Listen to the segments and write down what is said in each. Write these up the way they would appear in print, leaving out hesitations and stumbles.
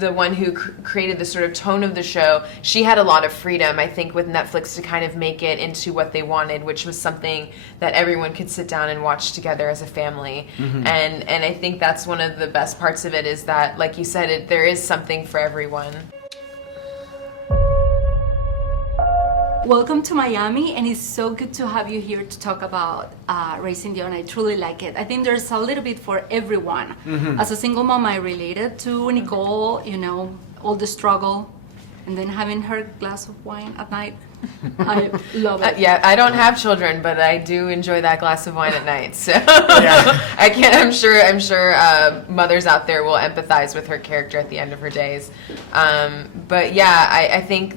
the one who created the sort of tone of the show, she had a lot of freedom, I think, with Netflix to kind of make it into what they wanted, which was something that everyone could sit down and watch together as a family. And I think that's one of the best parts of it, is that, like you said, there is something for everyone. Welcome to Miami, and it's so good to have you here to talk about raising Dion. I truly like it. I think there's a little bit for everyone. As a single mom, I related to Nicole, you know, all the struggle, and then having her glass of wine at night. I love it. Yeah, I don't have children, but I do enjoy that glass of wine at night. So I can't. I'm sure mothers out there will empathize with her character at the end of her days. But yeah, I think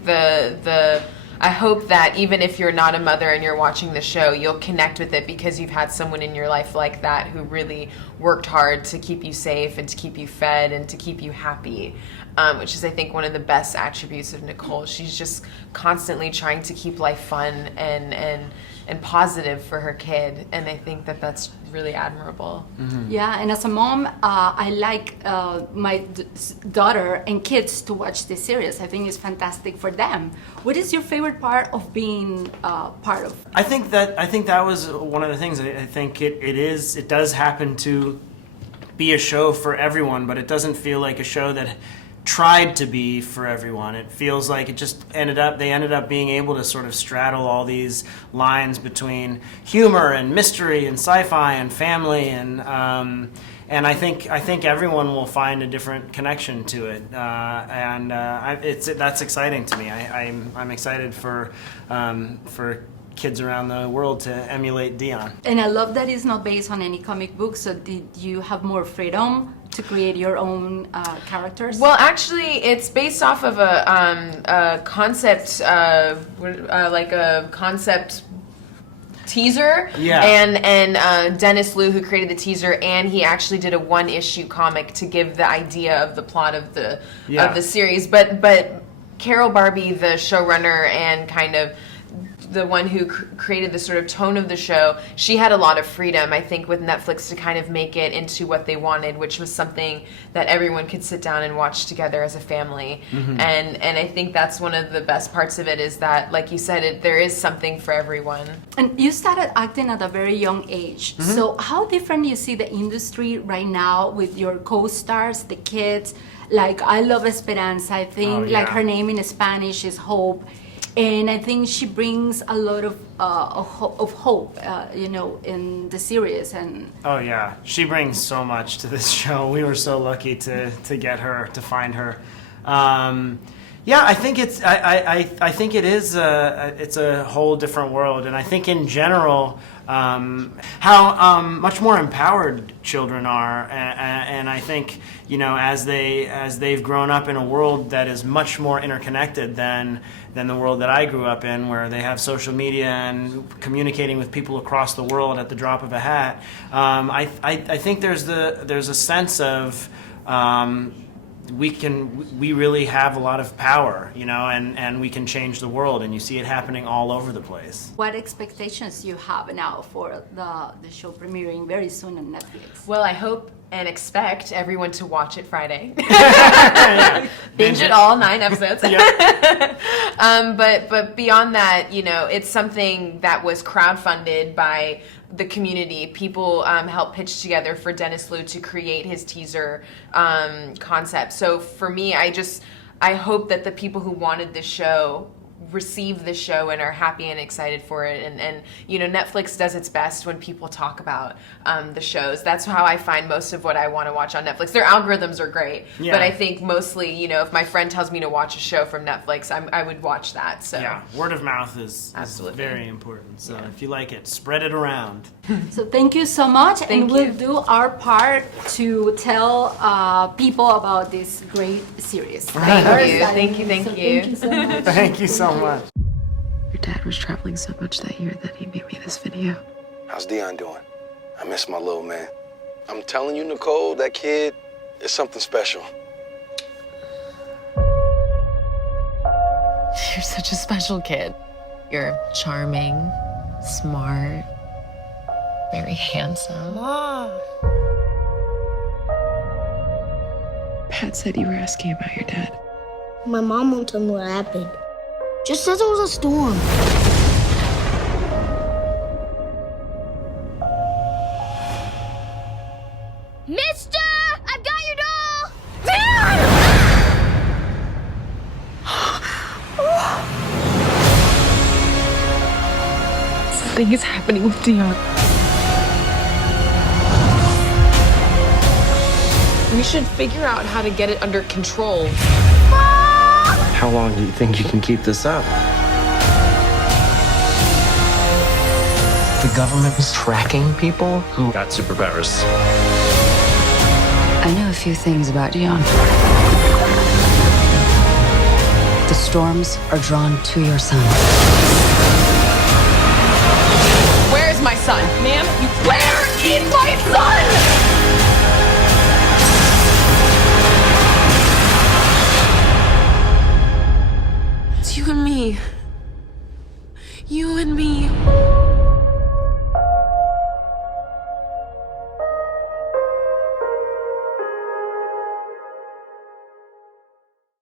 I hope that even if you're not a mother and you're watching the show, you'll connect with it because you've had someone in your life like that who really worked hard to keep you safe and to keep you fed and to keep you happy, which is, I think, one of the best attributes of Nicole. She's just constantly trying to keep life fun and positive for her kid, and I think that that's really admirable. Yeah, and as a mom, I like my daughter and kids to watch this series. I think it's fantastic for them. What is your favorite part of being part of? I think that was one of the things. I think it does happen to be a show for everyone, but it doesn't feel like a show that tried to be for everyone. It feels like it just ended up being able to sort of straddle all these lines between humor and mystery and sci-fi and family, and I think everyone will find a different connection to it, that's exciting to me. I'm excited for kids around the world to emulate Dion. And I love that it's not based on any comic book, so did you have more freedom to create your own characters? Well, actually, it's based off of a concept, like a concept teaser. Yeah. And Dennis Liu, who created the teaser, and he actually did a one-issue comic to give the idea of the plot of the series. But Carol Barbee, the showrunner and kind of the one who created the sort of tone of the show, she had a lot of freedom, I think, with Netflix to kind of make it into what they wanted, which was something that everyone could sit down and watch together as a family. And I think that's one of the best parts of it, is that, like you said, there is something for everyone. And you started acting at a very young age. So how different you see the industry right now with your co-stars, the kids? Like, I love Esperanza. I think like her name in Spanish is Hope. And I think she brings a lot of hope, you know, in the series. And oh yeah, she brings so much to this show. We were so lucky to get her, to find her. Yeah, I think I think it is it's a whole different world, and I think in general how much more empowered children are, and I think, you know, as they've grown up in a world that is much more interconnected than the world that I grew up in, where they have social media and communicating with people across the world at the drop of a hat. I think there's a sense of we really have a lot of power, you know, and we can change the world, and you see it happening all over the place. What expectations do you have now for the show premiering very soon on Netflix? Well, I hope and expect everyone to watch it Friday. Binge it all 9 episodes. But beyond that, you know, it's something that was crowdfunded by the community. People helped pitch together for Dennis Liu to create his teaser concept. So for me, I hope that the people who wanted this show receive the show and are happy and excited for it, and you know, Netflix does its best when people talk about the shows. That's how I find most of what I want to watch on Netflix. Their algorithms are great, but I think mostly, you know, if my friend tells me to watch a show from Netflix, I would watch that. So yeah, word of mouth is very important. So if you like it, spread it around. So thank you so much, and we'll do our part to tell people about this great series. Thank you. Thank you so much. Thank you so much. Your dad was traveling so much that year that he made me this video. How's Dion doing? I miss my little man. I'm telling you, Nicole, that kid is something special. You're such a special kid. You're charming, smart, very handsome. Ma. Pat said you were asking about your dad. My mom won't tell me what happened. Just says it was a storm. Mister! I've got your doll! Something is happening with Dion. We should figure out how to get it under control. How long do you think you can keep this up? The government is tracking people who got superpowers. I know a few things about Dion. The storms are drawn to your son. Where is my son? Ma'am, where is my son? It's you and me. You and me.